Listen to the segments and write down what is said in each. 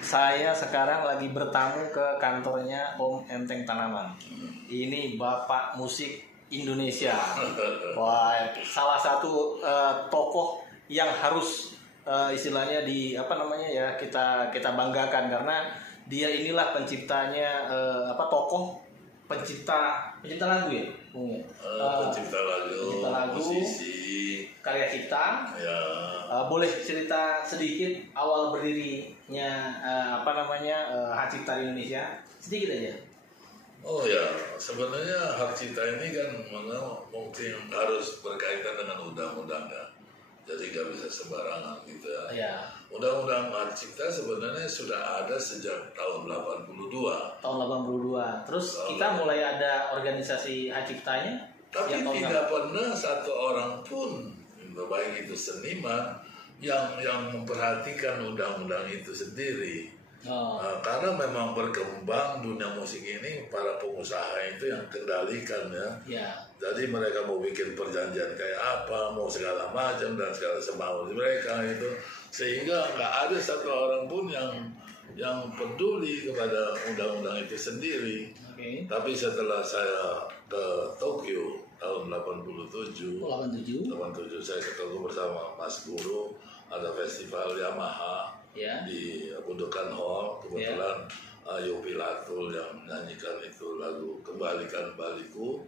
Saya sekarang lagi bertamu ke kantornya Om Enteng Tanaman. Ini Bapak musik Indonesia. Wah, salah satu tokoh yang harus istilahnya kita banggakan karena dia inilah penciptanya tokoh pencipta lagu ya, Bung ya. Pencipta lagu, musisi, karya cipta. ya. Boleh cerita sedikit awal berdirinya Hak Cipta di Indonesia, sedikit aja. Oh ya, sebenarnya hak cipta ini kan mungkin harus berkaitan dengan undang-undang ya. Jadi nggak bisa sembarangan gitu ya. Ya. Undang-undang hak cipta sebenarnya sudah ada sejak tahun 82. Tahun 82. Terus kita mulai ada organisasi hak ciptanya. Tapi tidak pernah satu orang pun, baik itu seniman, yang memperhatikan undang-undang itu sendiri. Karena memang berkembang dunia musik ini, para pengusaha itu yang kendalikan ya. Jadi mereka mau bikin perjanjian kayak apa, mau segala macam dan segala semau mereka itu, sehingga nggak ada satu orang pun yang peduli kepada undang-undang itu sendiri. Tapi setelah saya ke Tokyo tahun 87 saya ketemu bersama Mas Guru, ada festival Yamaha di Budokan Hall. Kebetulan Yopi Latul yang menyanyikan itu lagu Kembalikan Baliku.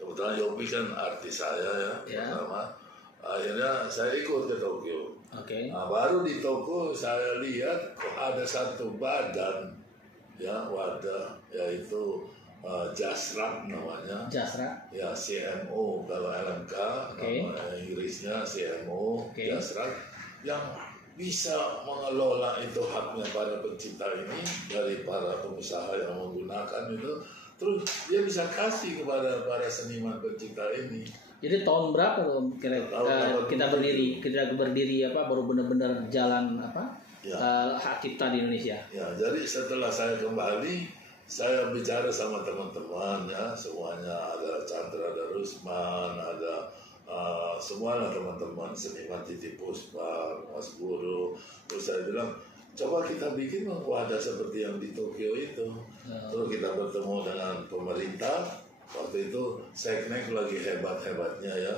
Kebetulan Yopi kan artis saya pertama. Akhirnya saya ikut ke Tokyo. Nah, baru di Tokyo saya lihat kok ada satu badan wadah, yaitu Jasrak namanya. Ya, CMO kalau LMK, nama Inggrisnya CMO. Jasrak yang bisa mengelola itu haknya para pencipta ini dari para pengusaha yang menggunakan itu, terus dia bisa kasih kepada para seniman pencipta ini. Jadi tahun berapa kita berdiri baru benar-benar jalan hak cipta di Indonesia? Ya, jadi setelah saya kembali, saya bicara sama teman-teman ya, semuanya, ada Chandra, ada Rusman, ada semuanya teman-teman seniman, Titi Puspa, Mas Guru. Terus saya bilang, coba kita bikin wadah seperti yang di Tokyo itu. Terus kita bertemu dengan pemerintah. Waktu itu Seknek lagi hebat-hebatnya ya.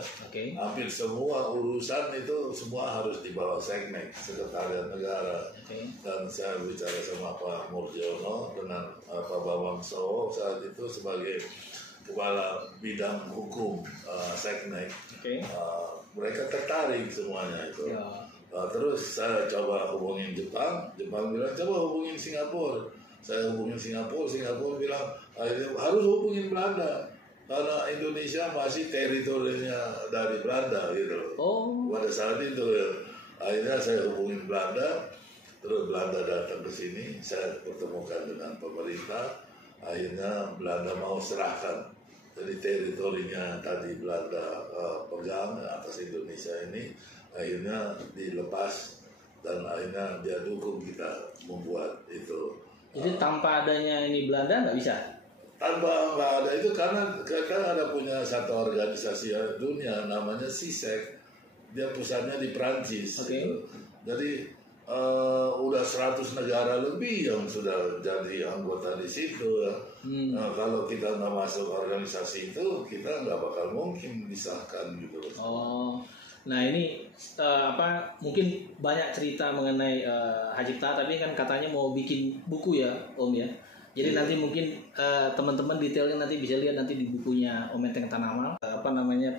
Hampir semua urusan itu semua harus di bawah Seknek, Sekretariat Negara. Dan saya bicara sama Pak Murjono dengan Pak Bambang Sowo saat itu sebagai kepala bidang hukum Seknek. Mereka tertarik semuanya itu. Terus saya coba hubungin Jepang bilang coba hubungin Singapura. Saya hubungin Singapura bilang harus hubungin Belanda karena Indonesia masih teritorinya dari Belanda gitu. Pada saat itu akhirnya saya hubungin Belanda, terus Belanda datang ke sini, saya pertemukan dengan pemerintah, akhirnya Belanda mau serahkan. Jadi teritorinya tadi Belanda pegang atas Indonesia ini, akhirnya dilepas dan akhirnya dia dukung kita membuat itu. Jadi tanpa adanya ini Belanda nggak bisa? Tanpa nggak ada itu karena kita ada punya satu organisasi dunia namanya CISEC, dia pusatnya di Prancis. Gitu. Jadi udah 100 negara lebih yang sudah jadi anggota di situ. Nah, kalau kita nggak masuk organisasi itu, kita nggak bakal mungkin disahkan gitu. Nah ini mungkin banyak cerita mengenai Hak Cipta, tapi kan katanya mau bikin buku ya Om ya. Jadi nanti mungkin teman-teman detailnya nanti bisa lihat nanti di bukunya Om Enteng Tanaman.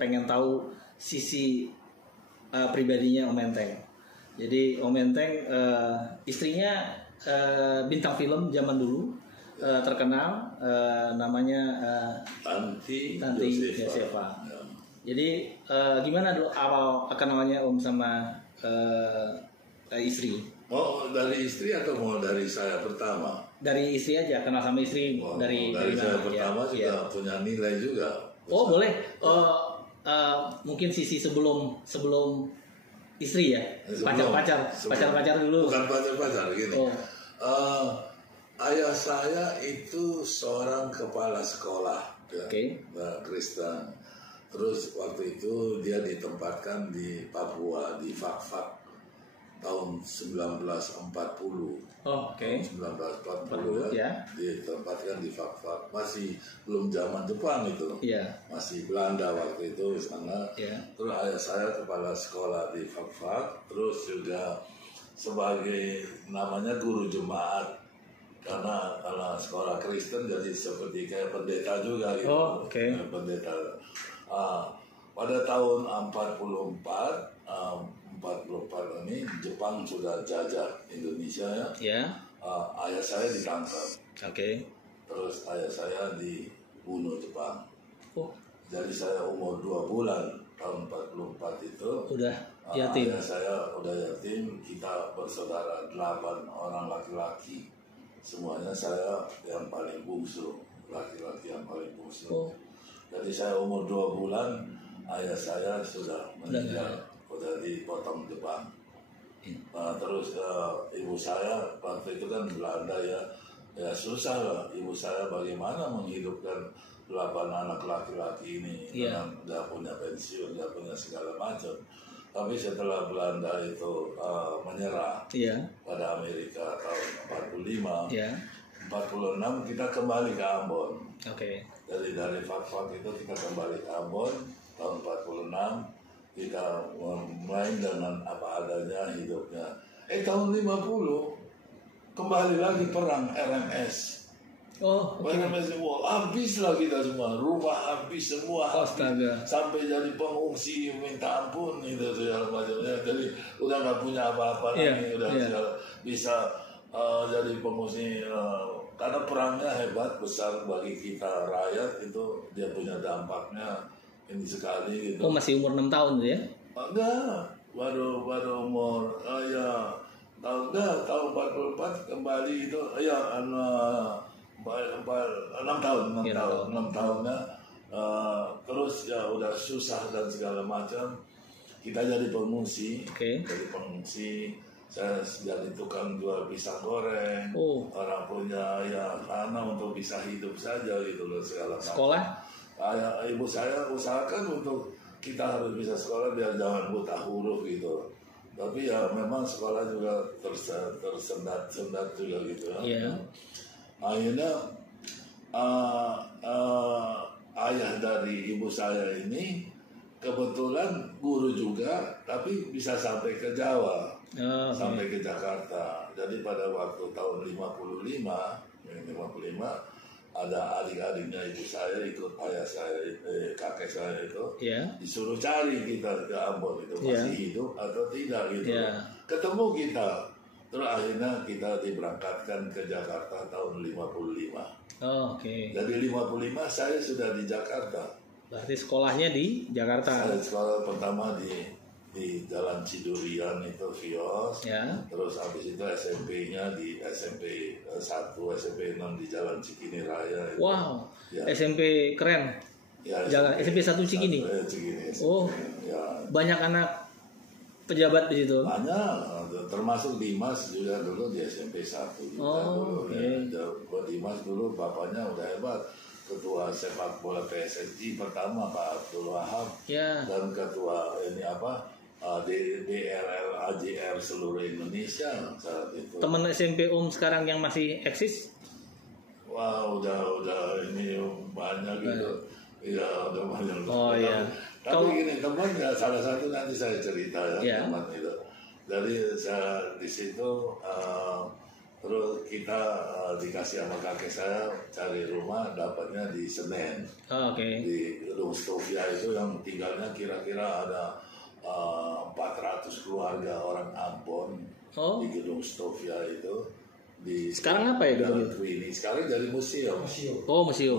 Pengen tahu sisi pribadinya Om Enteng. Jadi Om Enteng istrinya bintang film zaman dulu terkenal, namanya Tanti Yosefa. Jadi gimana dulu awal kenalannya Om sama istri? Mau dari istri atau mau dari saya pertama? Dari istri aja, kenal sama istri. Dari saya pertama juga punya nilai juga. Boleh. Mungkin sisi sebelum istri ya, pacar dulu. Bukan pacar gini. Ayah saya itu seorang kepala sekolah Kristen. Terus waktu itu dia ditempatkan di Papua, di Fak-Fak. tahun 1940. Oh, oke. 1940 ya. Ditempatkan di Fak-Fak. Masih belum zaman Jepang itu. Iya. Masih Belanda waktu itu sana. Iya. Terus ayah saya kepala sekolah di Fak-Fak, terus juga sebagai namanya guru jemaat. Karena sekolah Kristen jadi seperti kayak pendeta juga gitu. Oh, oke. Pendeta. Pada tahun 44 ini Jepang sudah jajah Indonesia ya. Ya. Ayah saya ditangkap. Oke. Terus ayah saya dibunuh Jepang. Oh. Jadi saya umur 2 bulan tahun 44 itu. Udah yatim. Ayah saya udah yatim. Kita bersaudara 8 orang laki-laki. Semuanya saya yang paling bungsu, laki-laki yang paling bungsu. Oh. Jadi saya umur 2 bulan, ayah saya sudah meninggal. Udah dipotong Jepang. Terus ibu saya waktu itu kan Belanda ya susah lah ibu saya bagaimana menghidupkan 8 anak laki-laki ini karena nggak punya pensiun, nggak punya segala macam. Tapi setelah Belanda itu menyerah pada Amerika tahun 45, 46 kita kembali ke Ambon. Jadi dari Fak-Fak itu kita kembali ke Ambon tahun 46. Kita main dengan apa adanya hidupnya. Tahun 50 kembali lagi perang RMS. RMS, habis lah kita semua, rumah habis semua, sampai jadi pengungsi minta ampun itu segala macamnya. Jadi udah nggak punya apa-apa lagi, udah bisa jadi pengungsi. Karena perangnya hebat besar bagi kita rakyat itu dia punya dampaknya. Ini sekali gitu. Oh, masih umur 6 tahun ya? Enggak, baru umur tahun 44 kembali itu 6 tahun ya. Terus ya udah susah dan segala macam. Kita jadi pengungsi. Jadi pengungsi. Saya jadi tukang jual pisang goreng. Orang punya tanah untuk bisa hidup saja gitu loh segala macam. Sekolah? Ibu saya usahakan untuk kita harus bisa sekolah biar jangan buta huruf gitu. Tapi ya memang sekolah juga tersendat juga gitu ya. Akhirnya ayah dari ibu saya ini kebetulan guru juga, tapi bisa sampai ke Jawa, sampai ke Jakarta. Jadi pada waktu tahun 55 ada adik-adiknya ibu saya ikut ayah saya, kakek saya itu disuruh cari kita ke Ambon itu masih hidup atau tidak gitu. Ketemu kita, terus akhirnya kita diberangkatkan ke Jakarta tahun 55. Jadi 55 saya sudah di Jakarta. Berarti sekolahnya di Jakarta. Saya sekolah pertama di Jalan Cidurian itu Vios, terus habis itu SMP-nya di SMP 1, SMP 6 di Jalan Cikini Raya itu. Wow, SMP keren. Jalan SMP 1 Cikini. Cikini. Banyak anak pejabat di situ. Banyak, termasuk Dimas juga dulu di SMP 1 juga dulu. Dimas dulu bapaknya udah hebat. Ketua sepak bola PSSI pertama Pak Abdul Wahab dan ketua DRL AJR seluruh Indonesia saat itu. Teman SMP sekarang yang masih eksis? Wah, udah ini banyak gitu. Iya, udah banyak. Tapi gini, teman ya salah satu nanti saya cerita teman itu. Jadi saya di situ terus kita dikasih sama kakek saya cari rumah, dapatnya di Senen. Di Gedung Stovia itu yang tinggalnya kira-kira ada 400 keluarga orang Ambon di Gedung Stovia itu. Sekarang apa ya gedung itu? Sekarang jadi museum. Museum.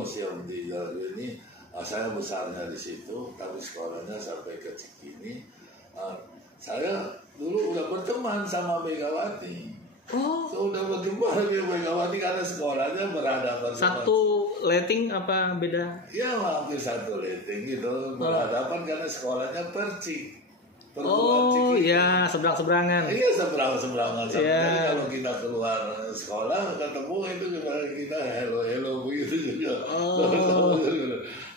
Museum di Jalan ini. Saya besarnya di situ, tapi sekolahnya sampai ke Cikini. Saya dulu udah berteman sama Megawati. Sudah bagaimana dia Megawati karena sekolahnya berhadapan. Satu letting apa beda? Ya hampir satu letting gitu berhadapan karena sekolahnya Percik. Seberang-seberangan. Iya seberang-seberangan. Jadi kalau kita keluar sekolah ketemu itu kita hello begitu juga.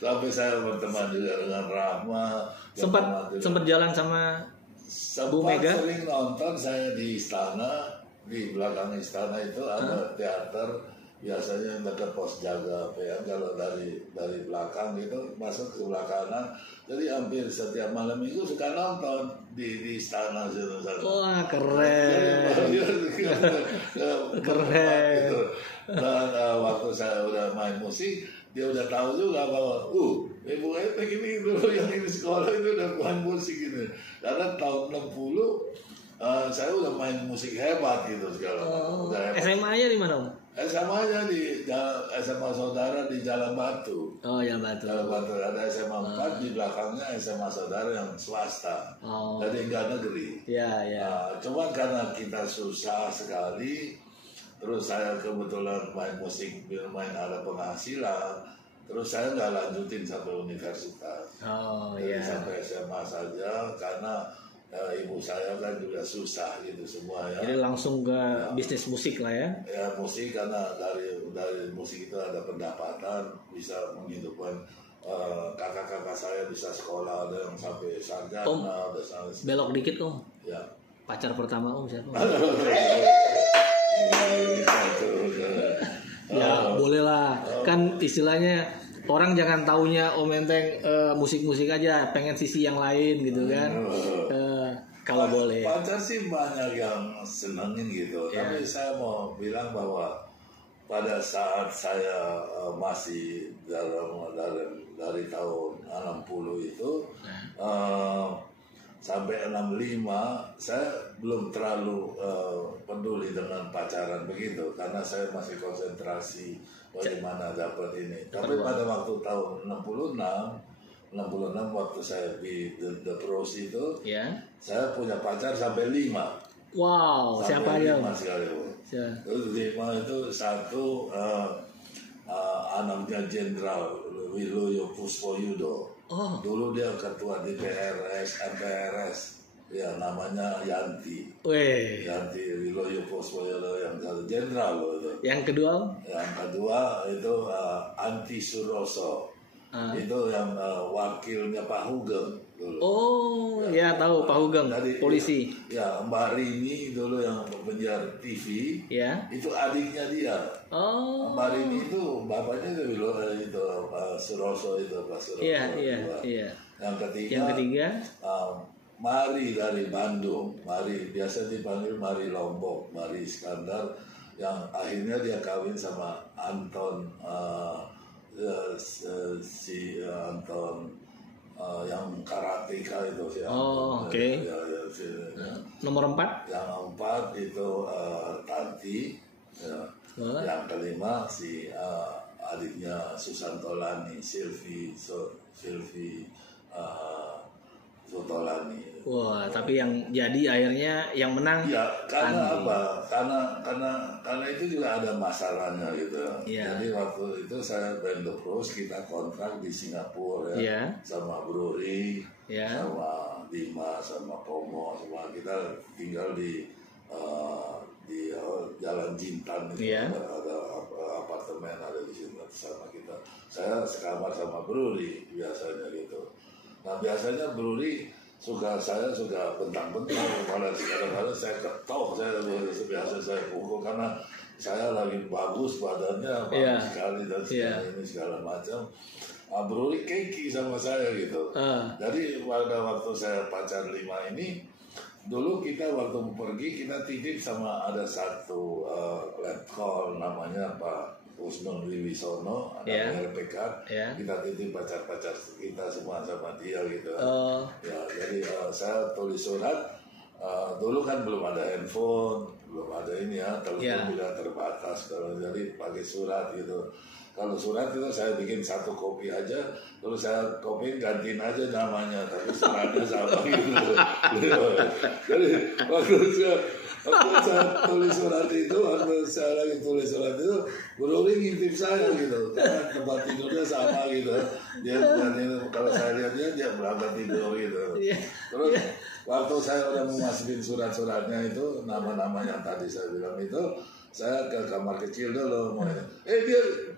Sampai saya berteman juga dengan Rahma. Sempat jalan sama sempat sering nonton saya di istana, di belakang istana itu ada teater, biasanya dekat pos jaga PN. Kalau dari belakang gitu masuk ke belakang, jadi hampir setiap malam minggu suka nonton di istana situ. Wah, keren. Keren. Gitu. Dan waktu saya udah main musik, dia udah tahu juga bahwa ibu Ete gini dulu yang ini sekolah itu udah main musik gitu. Karena tahun 60 saya udah main musik hebat gitu segala macam. SMA-nya di mana, Om? SMA-nya di SMA Saudara di Jalan Batu. Oh, Jalan Batu. Jalan Batu ada SMA 4 di belakangnya SMA Saudara yang swasta. Jadi enggak negeri. Iya. Cuman karena kita susah sekali, terus saya kebetulan main musik, main ada penghasilan, terus saya nggak lanjutin sampai universitas. Jadi sampai SMA saja karena ibu saya kan juga susah gitu semua ya. Jadi langsung ke bisnis musik lah ya? Ya musik, karena dari musik itu ada pendapatan, bisa menghidupkan kakak-kakak saya bisa sekolah, ada yang sampai sarjana, ada sampai. Belok dikit Om. Ya. Pacar pertama Om siapa? Ya boleh lah, kan istilahnya orang jangan taunya Om Enteng musik-musik aja, pengen sisi yang lain gitu kan. Kalau boleh. Pacar sih banyak yang senengin gitu, tapi saya mau bilang bahwa pada saat saya masih dari tahun 60 itu sampai 65 saya belum terlalu peduli dengan pacaran begitu, karena saya masih konsentrasi bagaimana dapat ini. Tapi pada waktu tahun 66 waktu saya di The Pros itu, saya punya pacar sampai 5. Wow, siapa aja? 5 sekali. Terus 5 itu satu anaknya Jenderal Wiloyo Puspoyudo. Dulu dia ketua DPRS, MPRS, ya namanya Yanti. Yanti Wiloyo Puspoyudo yang satu jenderal loh itu. Yang kedua? Yang kedua itu Anti Suroso. Itu yang wakilnya Pak Hugeng dulu. Ya tahu Pak Hugeng, polisi. Ya, Mbak Rini dulu yang penyiar TV. Itu adiknya dia. Mbak Rini itu bapaknya itu Suroso itu Pak Suroso. Iya. Yang ketiga Mari dari Bandung. Mari biasa dipanggil Mari Lombok, Mari Iskandar, yang akhirnya dia kawin sama Anton Anton yang karateka itu sih. Nomor 4? Yang 4 itu Tanti. Yang kelima si adiknya Susantolani, Silvi Sotolani. Wah, tapi yang jadi akhirnya yang menang. Ya, karena apa? Karena itu juga ada masalahnya gitu. Jadi waktu itu saya band The Pros, kita kontrak di Singapura sama Bruri, sama Dimas, sama Pomo, sama kita tinggal di Jalan Jintan itu ada apartemen ada di sini sama kita. Saya sekamar sama Bruri biasanya gitu. Nah biasanya Bruri saya suka bentang-bentang, malah kadang-kadang saya ketok, saya biasa saya pukul karena saya lagi bagus badannya, bagus sekali dan ini segala macam. Bruri keki sama saya gitu. Jadi pada waktu saya pacar 5 ini, dulu kita waktu pergi kita titip sama ada satu letkol namanya Pak Usman Wiwisono, ada RPK, kita titip pacar-pacar kita semua sama dia gitu. Jadi saya tulis surat. Dulu kan belum ada handphone, belum ada ini telepon juga terbatas. Jadi pakai surat gitu. Kalau surat itu saya bikin 1 kopi aja, terus saya kopiin gantiin aja namanya, tapi suratnya sama gitu. Jadi waktu saya tulis surat itu, waktu saya lagi tulis surat itu, Bruri ngintip saya gitu, karena tempat tidurnya sama gitu. Dia kalau saya lihat dia berangkat tidur gitu. Terus waktu saya udah memasukin surat-suratnya itu, nama-nama yang tadi saya bilang itu, Saya ke kamar kecil dulu,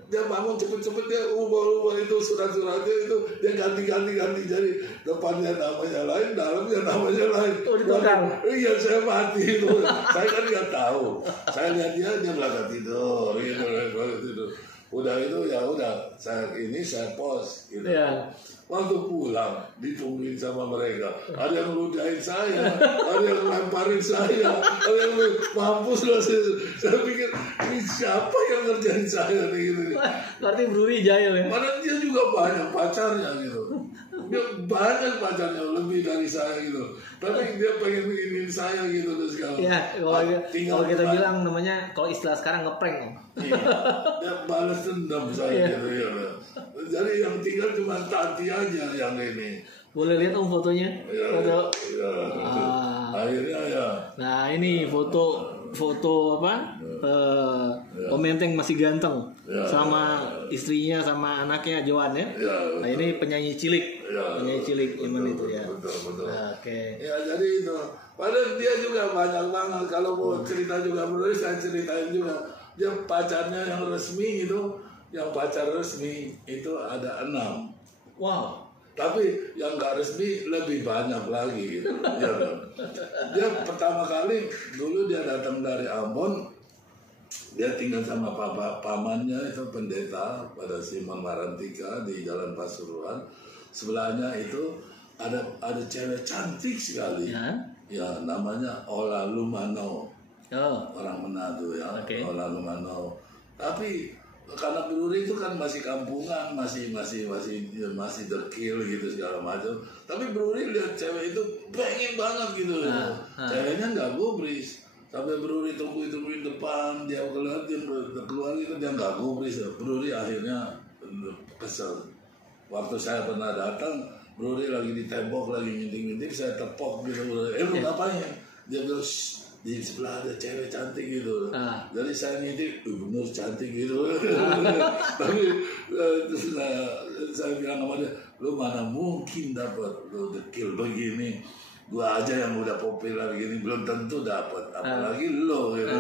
dia bangun cepet-cepet, dia ubah itu surat-suratnya itu dia ganti jadi depannya namanya lain, dalamnya namanya lain. Iya, saya mati itu. Saya kan nggak tahu. Saya lihat dia belakang tidur gitu. Udah itu ya udah saya post gitu. Yeah. Waktu pulang ditungguin sama mereka, ada yang ngeludahin saya, ada yang lemparin saya, ada yang mampus loh. Saya pikir ini siapa yang ngerjain saya nih gitu. Berarti Bruri jahil ya? Padahal dia juga banyak pacarnya gitu. Dia banyak pacarnya lebih dari saya gitu. Tapi dia pengen ingin saya gitu terus kalau. Ya, kalau kita bilang namanya kalau istilah sekarang ngeprank. Iya, dia balas dendam saya gitu ya. Jadi yang tinggal cuma Tanti aja yang ini. Boleh lihat fotonya? Ya, foto. Ya. Akhirnya ya. Nah ini foto apa? Om Menteng masih ganteng sama istrinya sama anaknya Joan ya. Nah ini penyanyi cilik, penyanyi cilik Iman itu ya. Betul. Oke. Ya jadi itu. Padahal dia juga banyak banget. Kalau mau cerita juga menulis saya ceritain juga. Dia pacarnya yang resmi itu, yang pacar resmi itu ada 6. Wow. Tapi yang nggak resmi lebih banyak lagi gitu. Ya, dia pertama kali dulu dia datang dari Ambon, dia tinggal sama pamannya itu pendeta pada Simon Marantika di Jalan Pasuruan. Sebelahnya itu ada cewek cantik sekali. Ya namanya Ola Lumano. Orang Manado ya. Ola Lumano. Tapi karena Bruri itu kan masih kampungan, masih dekil gitu segala macam. Tapi Bruri lihat cewek itu pengen banget gitu. Ceweknya nggak gubris. Sampai Bruri tungguin depan, dia keluar gitu dia nggak gubris. Bruri akhirnya kesel. Waktu saya pernah datang, Bruri lagi di tembok lagi nginting-nginting, saya tepok gitu. Lu ngapain? Dia bilang di sebelah ada cewek cantik gitu. Jadi saya ngintip, bener cantik gitu. Tapi terus saya bilang sama dia, lu mana mungkin dapat, lu dekil begini. Gua aja yang udah populer gini belum tentu dapat, apalagi lo gitu.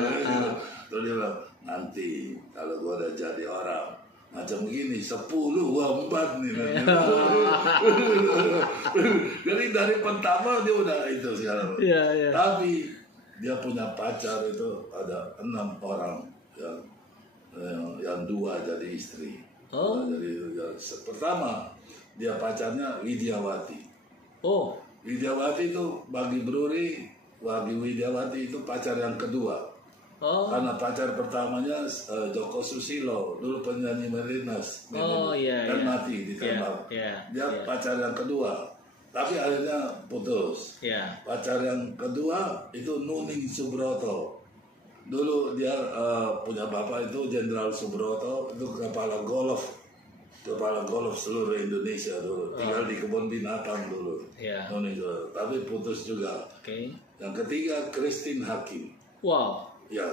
Terus dia bilang, nanti kalau gua udah jadi orang macam gini 10 gua 4 nih. Jadi dari pertama dia udah itu sekarang. Tapi dia punya pacar itu ada 6 orang yang 2 jadi istri. Jadi pertama dia pacarnya Widiawati. Widiawati itu bagi Bruri, bagi Widiawati itu pacar yang kedua. Karena pacar pertamanya Joko Susilo, dulu penyanyi Melinas, mati ditembak. Dia pacar yang kedua. Tapi akhirnya putus. Pacar yang kedua itu Nuning Subroto. Dulu dia punya bapak itu Jenderal Subroto, itu kepala golf seluruh Indonesia dulu. Tinggal di kebun binatang dulu. Nuning Subroto. Tapi putus juga. Yang ketiga Christine Hakim. Wow. Ya.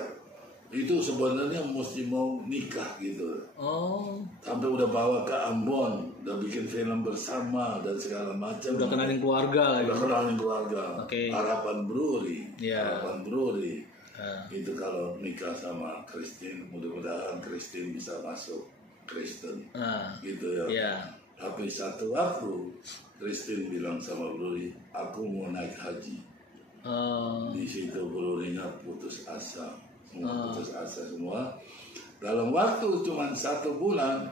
Itu sebenarnya mesti mau nikah gitu. Sampai udah bawa ke Ambon, udah bikin film bersama dan segala macam. Udah kenalin keluarga lagi. Udah kenalin keluarga. Harapan Bruri. Itu kalau nikah sama Christine, mudah-mudahan Christine bisa masuk Kristen. Gitu ya. Tapi satu waktu Christine bilang sama Bruri, aku mau naik haji. Di situ Brurinya putus asa. Putus asa semua. Dalam waktu cuma 1 bulan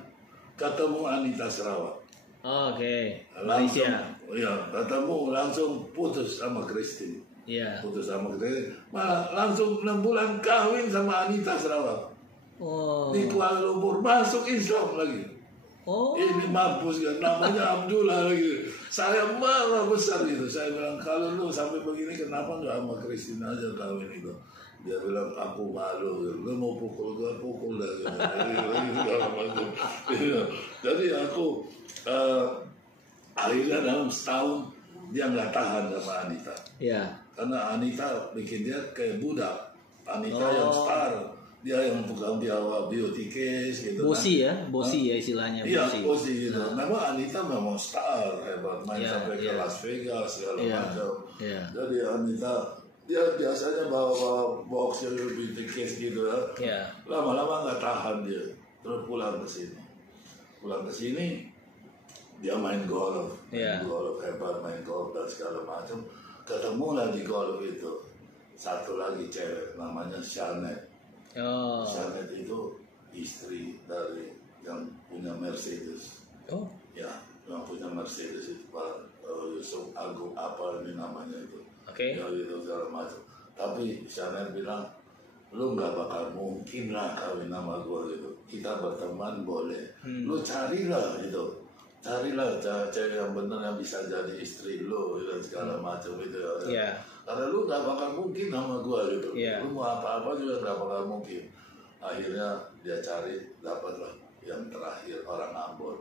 ketemu Anita Sarawak. Malaysia. Ketemu langsung putus sama Christine. Putus sama Christine. Malah langsung 6 bulan kawin sama Anita Sarawak. Di Kuala Lumpur masuk Islam lagi. Ini mampus kan, namanya Abdullah lagi. Saya marah besar gitu. Saya bilang kalau lu sampai begini kenapa nggak sama Christine aja kawin itu? Dia bilang aku malu, lu mau pukul gua pukul dah. Jadi aku akhirnya dalam setahun dia nggak tahan sama Anita. Karena Anita bikin dia kayak budak. Anita yang star, dia yang tukang beauty case gitu. Bosi ya istilahnya. Bosi gitu. Memang Anita memang star hebat, main sampai ke Las Vegas segala macam. Jadi Anita dia biasanya bawa box yang lebih tikis gitu ya. Yeah. Lama-lama nggak tahan dia, terus pulang ke sini dia main golf, golf hebat, main golf dan segala macam. Ketemulah di golf itu satu lagi cewek namanya Shanet. Shanet itu istri dari yang punya Mercedes. Ya, yang punya Mercedes itu Pak Yusuf Agung apa ini namanya itu. Ya gitu segala macam. Tapi Shanet bilang, lu nggak bakal mungkin lah kawin sama gue gitu. Kita berteman boleh. Lu carilah gitu. Carilah cewek yang benar yang bisa jadi istri lu dan segala macam gitu ya. Karena lu nggak bakal mungkin sama gue gitu. Lu mau apa-apa juga nggak bakal mungkin. Akhirnya dia cari, dapatlah yang terakhir orang Ambon.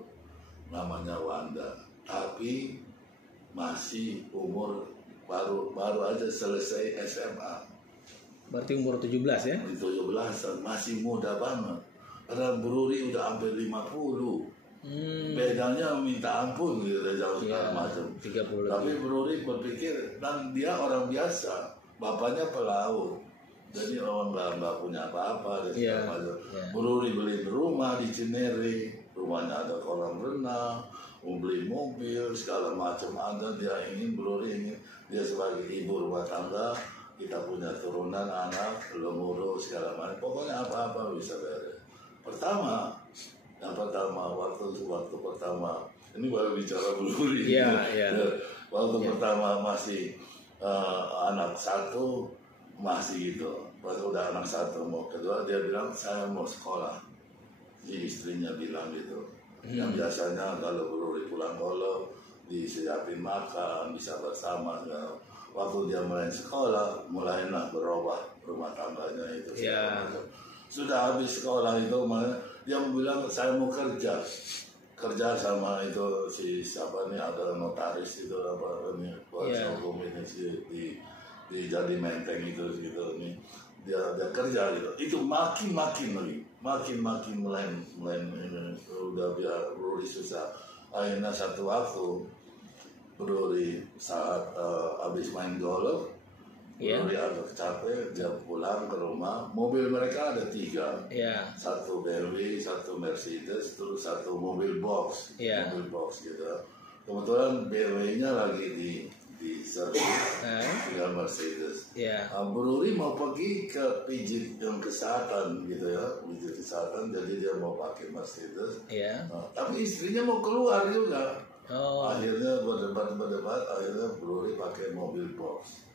Namanya Wanda. Tapi masih umur baru aja selesai SMA. Berarti umur 17 ya? 17, masih muda banget. Karena Bruri udah hampir 50. Bedanya minta ampun gitu, jauh segala macam. Tapi Bruri berpikir, dan dia orang biasa, bapaknya pelaut. Jadi orang nggak punya apa-apa dan segala macam. Bruri beli rumah di Cinere, rumahnya ada kolam renang, mau beli mobil segala macam ada. Dia ingin Bruri ini, dia sebagai ibu rumah tangga, kita punya turunan anak, belum ngurus segala macam. Pokoknya apa-apa bisa beres. Yang pertama waktu pertama ini baru bicara Bruri. Waktu pertama masih anak satu masih gitu. Pas udah anak satu mau kedua dia bilang saya mau sekolah. Jadi istrinya bilang gitu. Yang biasanya kalau Bruri pulang golf disiapin makan bisa bersama. Waktu dia mulai sekolah mulailah berubah rumah tangganya itu. Sudah habis sekolah itu dia bilang saya mau kerja sama itu si siapa nih ada notaris itu apa ini kuasa hukum ini di jadi menteng itu gitu nih dia kerja gitu itu makin mulai udah biar Bruri susah. Akhirnya satu waktu Bruri saat habis main golf Bruri agak capek, dia pulang ke rumah. Mobil mereka ada 3, satu BMW, satu Mercedes, terus satu mobil box, mobil box gitu. Kebetulan BMW-nya lagi di servis dengan Mercedes. Bruri mau pergi ke pijit yang kesehatan gitu ya, pijit kesehatan, jadi dia mau pakai Mercedes. Tapi istrinya mau keluar juga. Akhirnya berdebat, akhirnya Bruri pakai mobil box.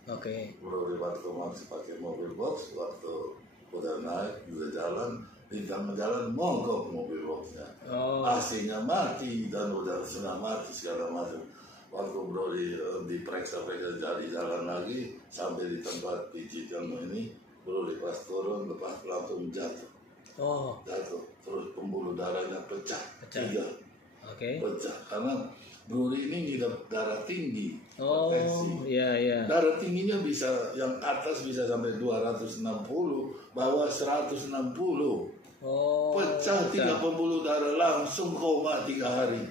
Bruri waktu masih pakai mobil box, waktu udah naik, udah jalan, di tengah jalan mogok mobil boxnya. AC-nya mati dan udah sudah mati segala macam. Waktu Bruri diperiksa jadi jalan lagi sampai di tempat pijit yang ini, Bruri pas turun lepas langsung jatuh. Jatuh, terus pembuluh darahnya pecah. 3. Pecah karena Bruri ini ngidap darah tinggi. Darah tingginya bisa yang atas bisa sampai 260, bawah 160. Pecah 3 pembuluh darah langsung koma 3 hari.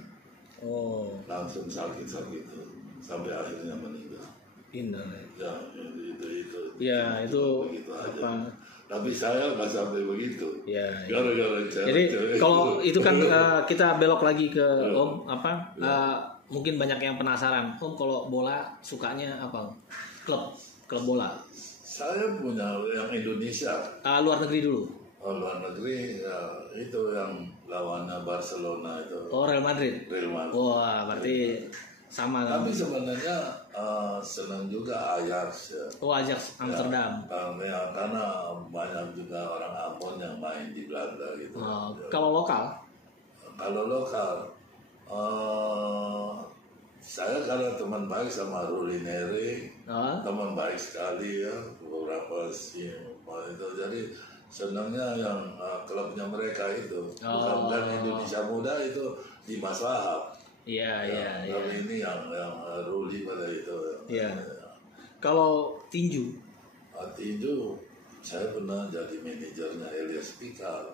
Langsung sakit sampai akhirnya meninggal. Itu apa? Tapi saya nggak sampai begitu. Gara-gara jadi kalau itu kan kita belok lagi ke Om apa? Mungkin banyak yang penasaran, Om kalau bola sukanya apa? Klub bola. Saya punya yang Indonesia. Luar negeri dulu. Luar negeri itu yang lawannya Barcelona itu. Real Madrid. Wah, berarti sama kan? Tapi sebenarnya senang juga Ajax ya. Ajax Amsterdam. Karena banyak juga orang Ambon yang main di Belanda gitu. Kalau lokal? Kalau lokal, saya karena teman baik sama Rulineri, teman baik sekali ya, beberapa sih itu. Jadi senangnya yang klubnya mereka itu. Bukan Indonesia Muda itu di Maslahap. Tapi ini yang Ruli pada itu. Kalau tinju? Tinju, saya pernah jadi manajernya Elias Pikal.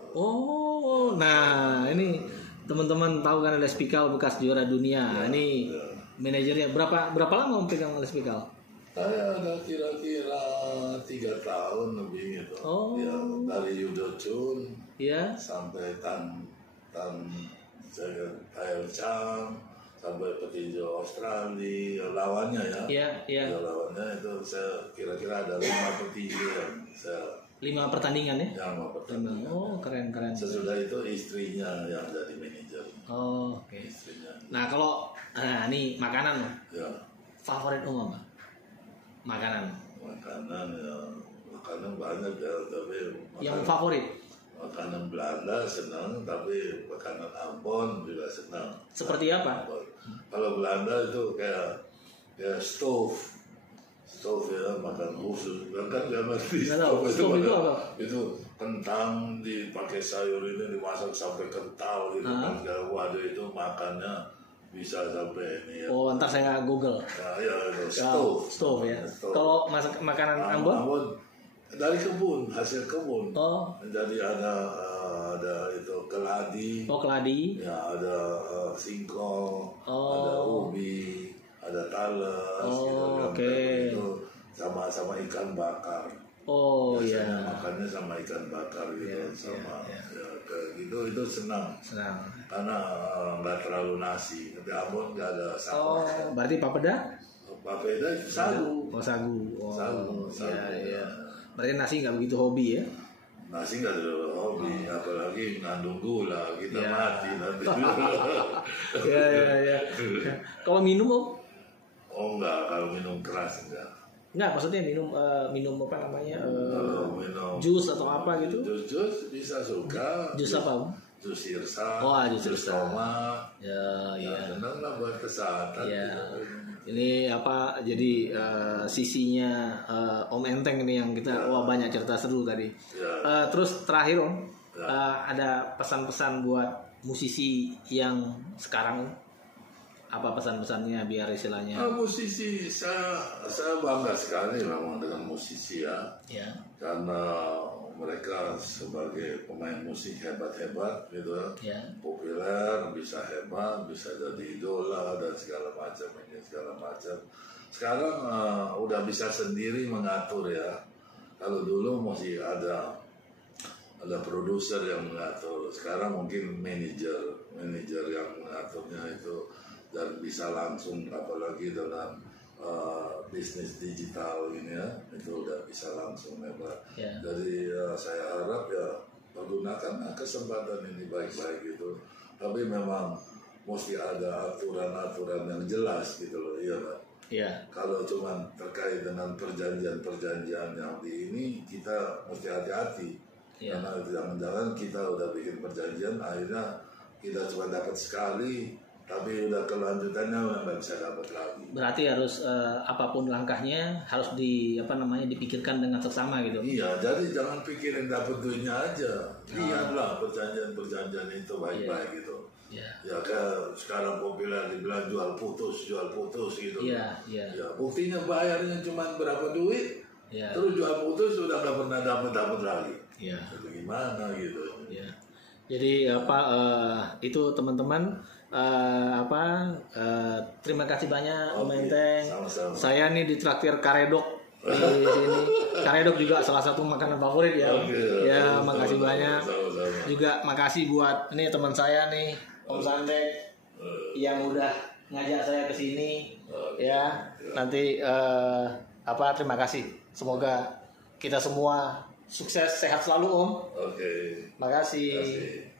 Nah ini teman-teman tahu kan Elias Pikal bekas juara dunia. Ini manajernya berapa lama pegang Elias Pikal? Saya ada kira-kira 3 tahun lebih gitu. Oh. Ya, dari Yudo-chun Ya. sampai Tan Chang sampai petinju Australia lawannya ya. Iya, iya. Ya, lawannya itu saya kira-kira ada 5 petinju yang saya 5 pertandingan ya? yang mau pertandingan. Oh, keren. Sesudah itu istrinya yang jadi manajer. Oh, oke. Istrinya. Nah, kalau ini makanan Ya. favorit apa? Makanan. Makanan banyak ya, tapi Yang favorit makanan Belanda senang, tapi makanan Ambon juga senang. seperti apa? Kalau Belanda itu kayak stove ya, makan khusus. Kan nggak ngerti Stove itu apa? Itu kentang dipakai sayur ini dimasak sampai kental gitu. Kan waduh itu makannya bisa sampai ini ya. Oh, ntar saya Google. Ya itu Stove ya. Kalau masak makanan Ambon? Dari kebun, hasil kebun. Oh. Jadi ada itu keladi. Oh, keladi. Ya ada singkong, Oh. ada ubi, ada talas. Oh, gitu, oke. Itu sama ikan bakar. Oh iya. Makannya sama ikan bakar gitu, Iya. Ya, kayak gitu itu senang. Karena nggak terlalu nasi. Tapi Ambon nggak ada saus. Oh, berarti papeda? Papeda itu sagu. Oh, sagu. Oh, Sagu. Iya. Berarti nasi nggak begitu hobi ya? Nasi nggak ada hobi, apalagi mengandung gula, kita mati nanti. Iya. Kalau minum Om? Oh enggak, kalau minum keras enggak. Enggak, maksudnya minum apa namanya? Kalau minum Jus atau apa gitu? Jus bisa suka. Jus apa Om? Jus sirsa. Oh, jus sirsa. tomat. Ya. Senang lah buat kesehatan. Ya. Gitu. Ini apa? Jadi sisinya Om Enteng ini yang kita banyak cerita seru tadi. Ya. Terus terakhir Om, ada pesan-pesan buat musisi yang sekarang, apa pesan-pesannya biar istilahnya? Musisi saya bangga sekali memang dengan musisi ya. Ya. Karena mereka sebagai pemain musik hebat-hebat gitu Ya. Populer, bisa hebat, bisa jadi idola dan segala macam. Sekarang udah bisa sendiri mengatur ya. Kalau dulu masih ada produser yang mengatur. Sekarang mungkin manajer yang mengaturnya itu, dan bisa langsung, apalagi dengan bisnis digital ini ya, itu udah bisa langsung hebat. Ya. Jadi saya harap ya pergunakan kesempatan ini baik-baik gitu. Tapi memang mesti ada aturan-aturan yang jelas gitu loh, iya Pak. Iya. Kalau cuma terkait dengan perjanjian yang di ini, kita mesti hati-hati. Ya. Karena jangan-jangan kita udah bikin perjanjian, akhirnya kita cuma dapat sekali, tapi udah kelanjutannya nggak bisa dapat lagi. Berarti harus apapun langkahnya harus dipikirkan dengan seksama gitu. Iya, jadi jangan pikirin dapat duitnya aja. Lihatlah perjanjian itu baik-baik gitu. Iya. Ya kayak sekarang populer dibilang jual putus gitu. Iya. Ya, buktinya bayarnya cuma berapa duit, terus jual putus sudah nggak pernah dapat lagi. Iya. Itu gimana gitu. Iya. Jadi itu teman-teman. Terima kasih banyak Om Enteng. Sama-sama. Saya nih ditraktir karedok di sini. Karedok juga salah satu makanan favorit ya. Ya, makasih banyak. Juga makasih buat ini teman saya nih, Om Sandek, yang udah ngajak saya ke sini. Ya, nanti terima kasih. Semoga kita semua sukses, sehat selalu Om. Oke. Makasih. Terima kasih.